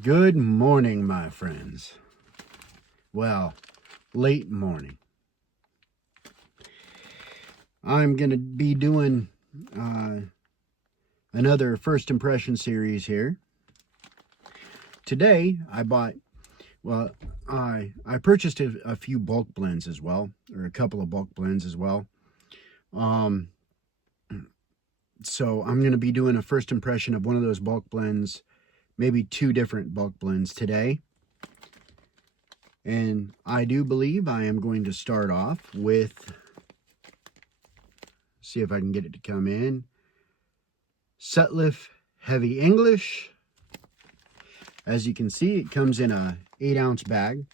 Good morning, my friends. Well, late morning. I'm going to be doing another first impression series here. Today, I purchased a few bulk blends as well, or a couple of bulk blends as well. So I'm going to be doing a first impression of one of those bulk blends, maybe two different bulk blends today. And I do believe I am going to start off with, see if I can get it to come in, Sutliff Heavy English. As you can see, it comes in a 8-ounce bag,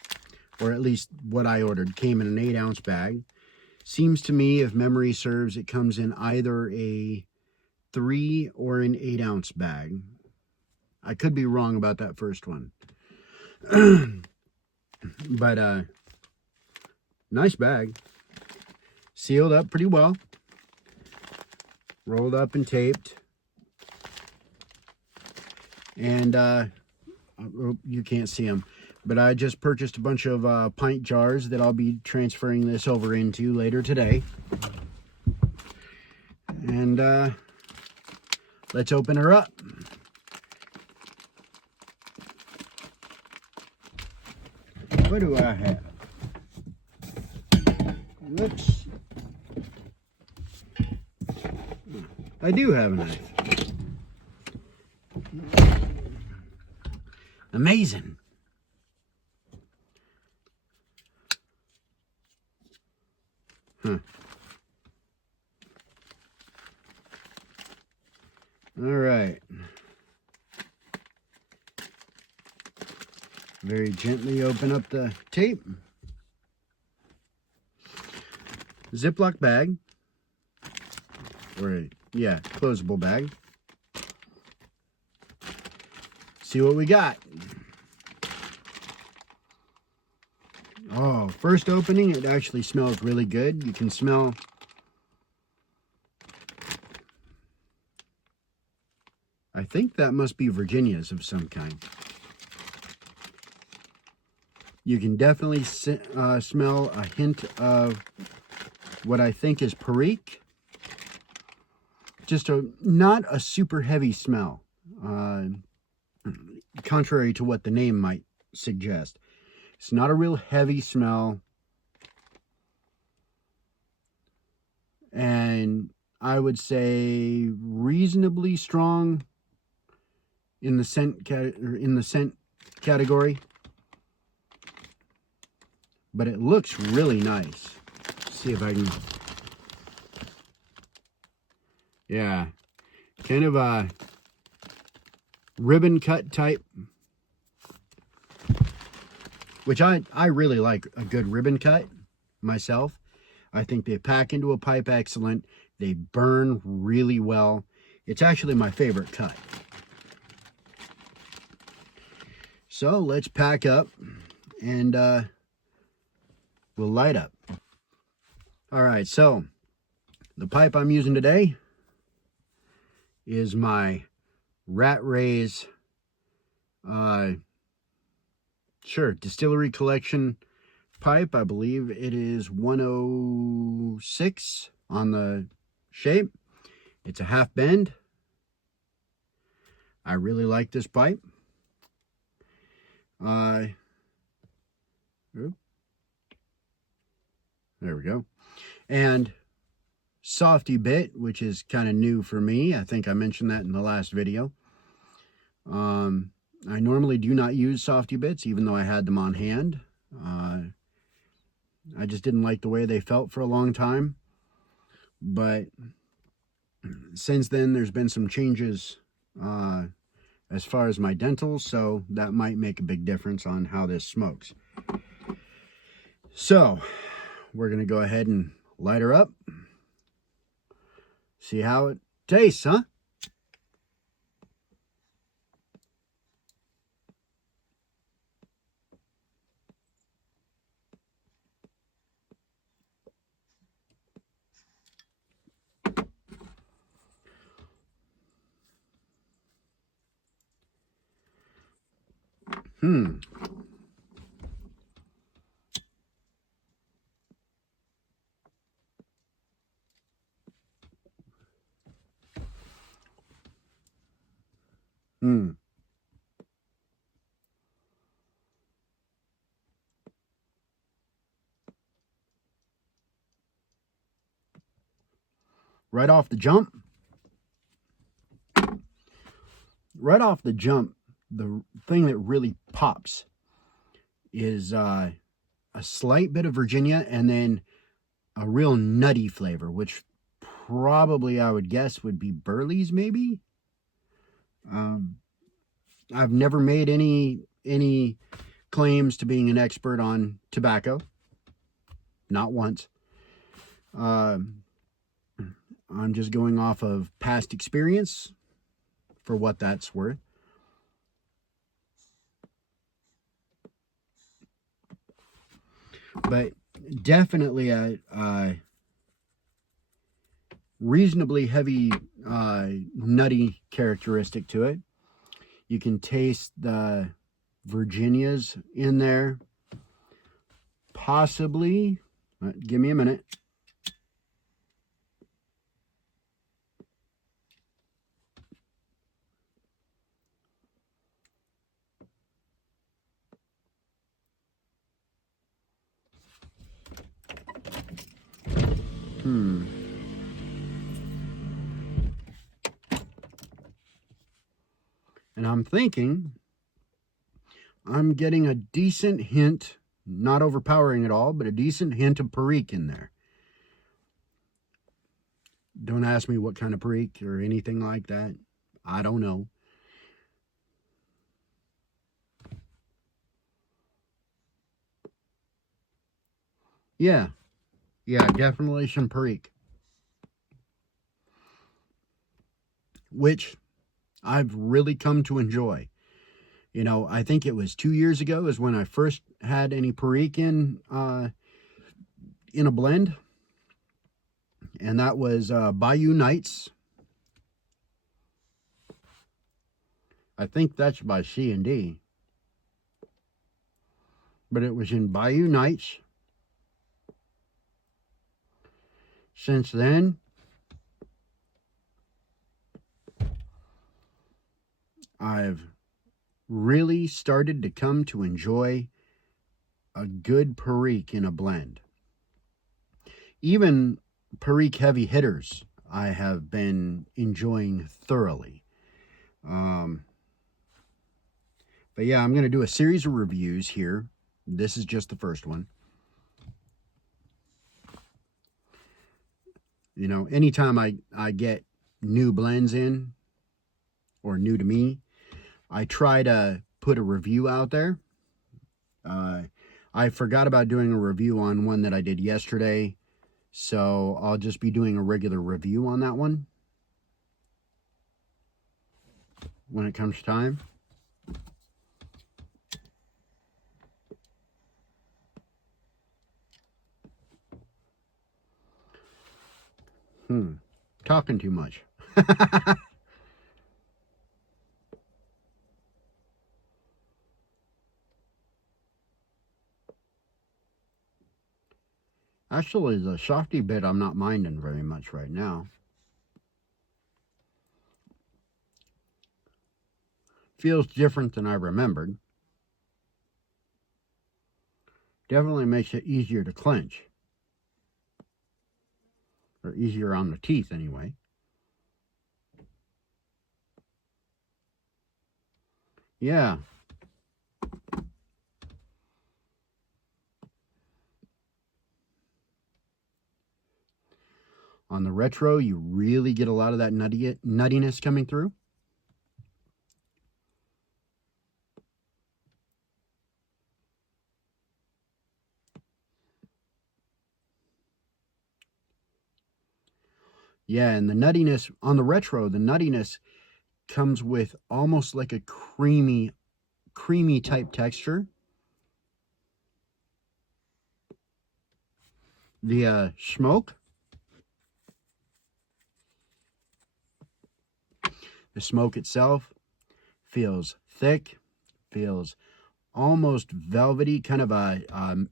or at least what I ordered came in an 8-ounce bag. Seems to me, if memory serves, it comes in either a 3 or an 8-ounce bag. I could be wrong about that first one. But nice bag. Sealed up pretty well. Rolled up and taped. And you can't see them, but I just purchased a bunch of pint jars that I'll be transferring this over into later today. And let's open her up. What do I have? Whoops. I do have a knife. Amazing. Huh. All right. Very gently open up the tape. Ziploc bag. Or, yeah, closable bag. See what we got. Oh, first opening, it actually smells really good. You can smell I think that must be Virginia's of some kind. You can definitely smell a hint of what I think is Perique. Just not a super heavy smell, contrary to what the name might suggest. It's not a real heavy smell. And I would say reasonably strong in the scent category. But it looks really nice. Let's see if I can. Yeah. Kind of a ribbon cut type. Which I really like a good ribbon cut myself. I think they pack into a pipe excellent. They burn really well. It's actually my favorite cut. So let's pack up and we'll light up. All right, so the pipe I'm using today is my Rat Rays Distillery Collection pipe. I believe it is 106 on the shape. It's a half bend. I really like this pipe. There we go. And softy bit, which is kind of new for me. I think I mentioned that in the last video. I normally do not use softy bits, even though I had them on hand. I just didn't like the way they felt for a long time. But since then, there's been some changes as far as my dentals, so that might make a big difference on how this smokes. So, we're going to go ahead and light her up. See how it tastes, huh? Hmm. Hmm. Right off the jump. Right off the jump, the thing that really pops is a slight bit of Virginia and then a real nutty flavor, which probably I would guess would be Burley's maybe. Um, I've never made any claims to being an expert on tobacco, not once. I'm just going off of past experience for what that's worth. But definitely a reasonably heavy nutty characteristic to it. You can taste the Virginias in there. Possibly, give me a minute. Hmm. And I'm thinking I'm getting a decent hint, not overpowering at all, but a decent hint of Perique in there. Don't ask me what kind of Perique or anything like that. I don't know. Yeah, yeah, definitely some Perique, which I've really come to enjoy. You know, I think it was 2 years ago is when I first had any Perique in a blend, and that was Bayou Nights. I think that's by C&D, but it was in Bayou Nights. Since then, I've really started to come to enjoy a good Perique in a blend. Even Perique heavy hitters, I have been enjoying thoroughly. Um, but yeah, I'm going to do a series of reviews here. This is just the first one. You know, anytime I get new blends in, or new to me, I try to put a review out there. Uh, I forgot about doing a review on one that I did yesterday, so I'll just be doing a regular review on that one when it comes time. Talking too much. Actually, the softy bit I'm not minding very much right now. Feels different than I remembered. Definitely makes it easier to clench. Or easier on the teeth, anyway. Yeah. On the retro, you really get a lot of that nuttiness coming through. Yeah, and the nuttiness on the retro, the nuttiness comes with almost like a creamy type texture. The smoke, the smoke itself feels thick, feels almost velvety, kind of a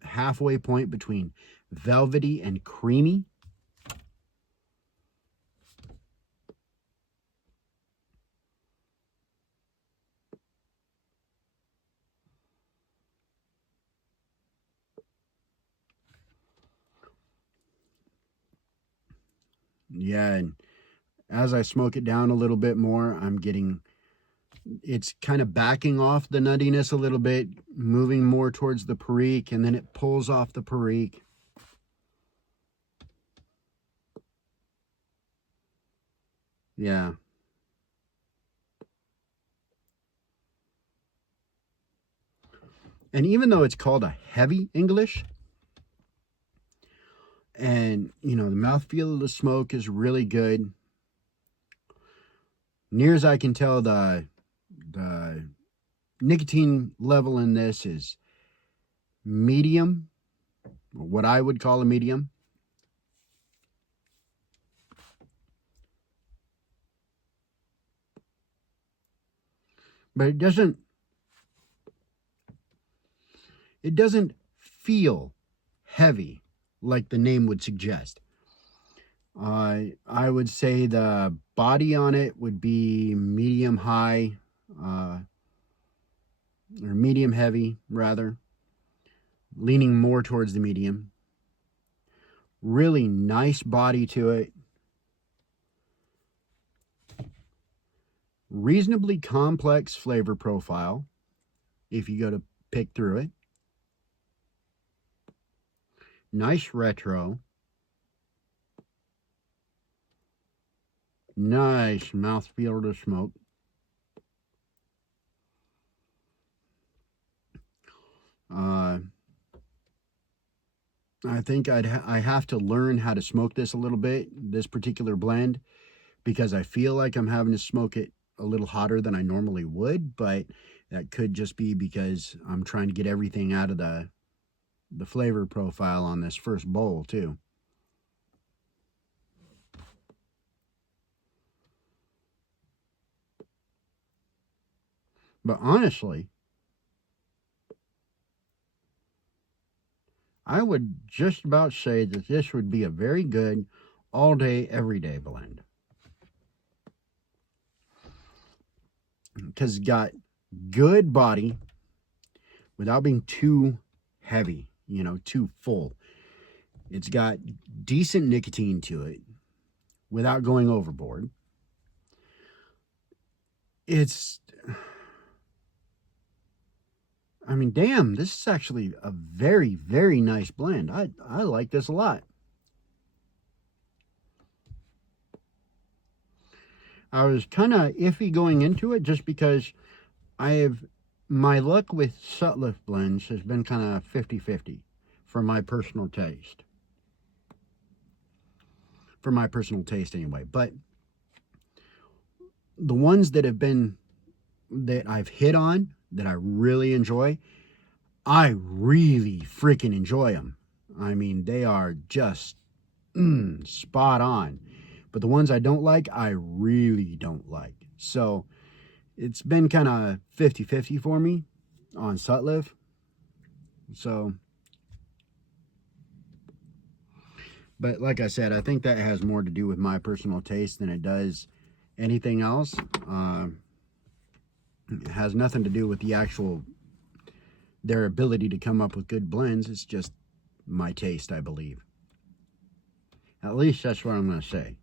halfway point between velvety and creamy. Yeah, and as I smoke it down a little bit more, I'm getting, it's kind of backing off the nuttiness a little bit, moving more towards the perique, and then it pulls off the perique. Yeah. And even though it's called a heavy English, and, you know, the mouthfeel of the smoke is really good. Near as I can tell, the nicotine level in this is medium, what I would call a medium. But it doesn't feel heavy like the name would suggest. I would say the body on it would be medium high, or medium heavy, rather, leaning more towards the medium. Really nice body to it. Reasonably complex flavor profile if you go to pick through it. Nice retro. Nice mouthfeel to smoke. I think I have to learn how to smoke this a little bit, this particular blend, because I feel like I'm having to smoke it a little hotter than I normally would, but that could just be because I'm trying to get everything out of the flavor profile on this first bowl too. But honestly, I would just about say that this would be a very good all day, everyday blend. Because it's got good body without being too heavy, you know, too full. It's got decent nicotine to it without going overboard. I mean, damn, this is actually a very, very nice blend. I like this a lot. I was kind of iffy going into it just because my luck with Sutliff blends has been kind of 50-50 for my personal taste. For my personal taste anyway. But the ones that I've hit on, that I really enjoy, I really freaking enjoy them. I mean, they are just spot on. But the ones I don't like, I really don't like. So it's been kind of 50-50 for me on Sutliff. So, but like I said, I think that has more to do with my personal taste than it does anything else. It has nothing to do with their ability to come up with good blends. It's just my taste, I believe. At least that's what I'm going to say.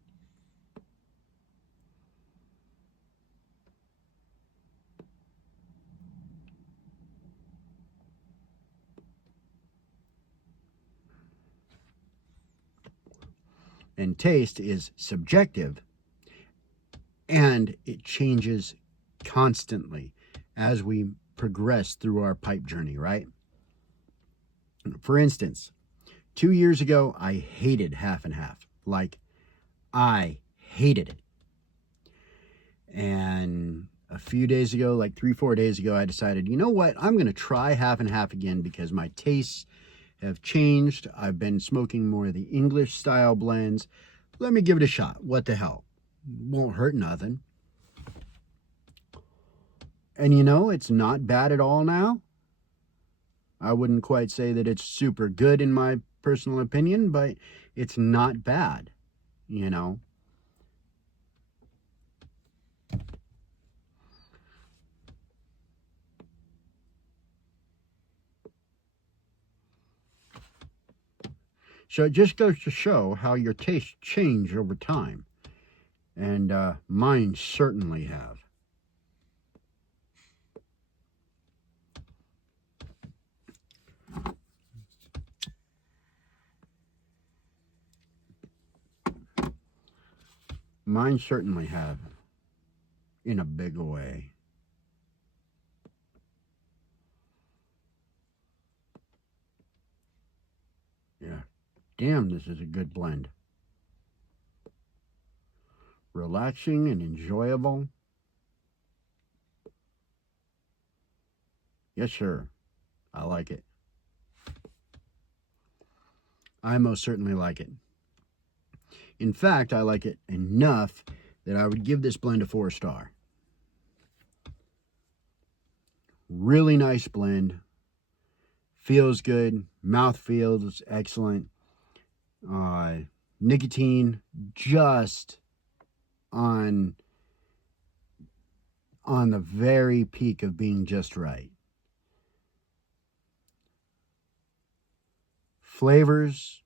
And taste is subjective, and it changes constantly as we progress through our pipe journey, right? For instance, 2 years ago, I hated half and half. Like, I hated it. And a few days ago, like 3-4 days ago, I decided, you know what? I'm going to try half and half again because my tastes have changed. I've been smoking more of the English style blends. Let me give it a shot. What the hell? Won't hurt nothing. And you know, it's not bad at all now. I wouldn't quite say that it's super good in my personal opinion, but it's not bad, you know. So it just goes to show how your tastes change over time. And mine certainly have. Mine certainly have, in a big way. Yeah. Damn, this is a good blend. Relaxing and enjoyable. Yes, sir. I like it. I most certainly like it. In fact, I like it enough that I would give this blend a 4-star. Really nice blend. Feels good. Mouth feels excellent. Nicotine just on the very peak of being just right. Flavors,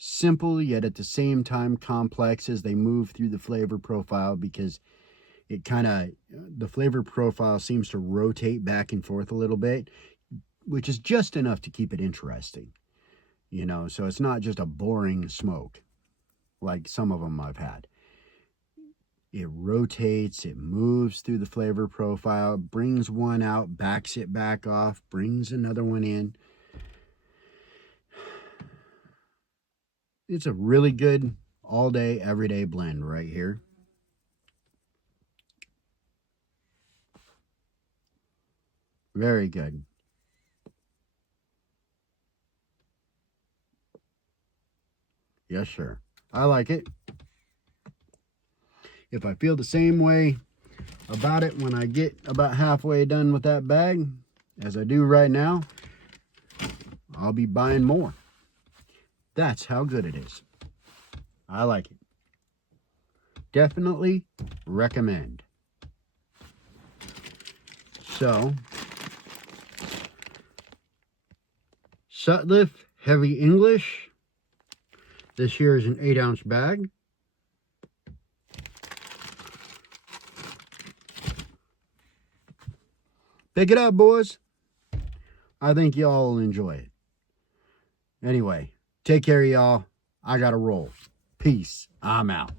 simple yet at the same time complex as they move through the flavor profile, because it the flavor profile seems to rotate back and forth a little bit, which is just enough to keep it interesting, you know. So it's not just a boring smoke like some of them I've had. It rotates, it moves through the flavor profile, brings one out, backs it back off, brings another one in. It's a really good all day, everyday blend right here. Very good. Yes, sir. I like it. If I feel the same way about it when I get about halfway done with that bag as I do right now, I'll be buying more. That's how good it is. I like it. Definitely recommend. So, Sutliff Heavy English. This here is an 8-ounce bag. Pick it up, boys. I think y'all will enjoy it. Anyway, take care of y'all. I gotta roll. Peace. I'm out.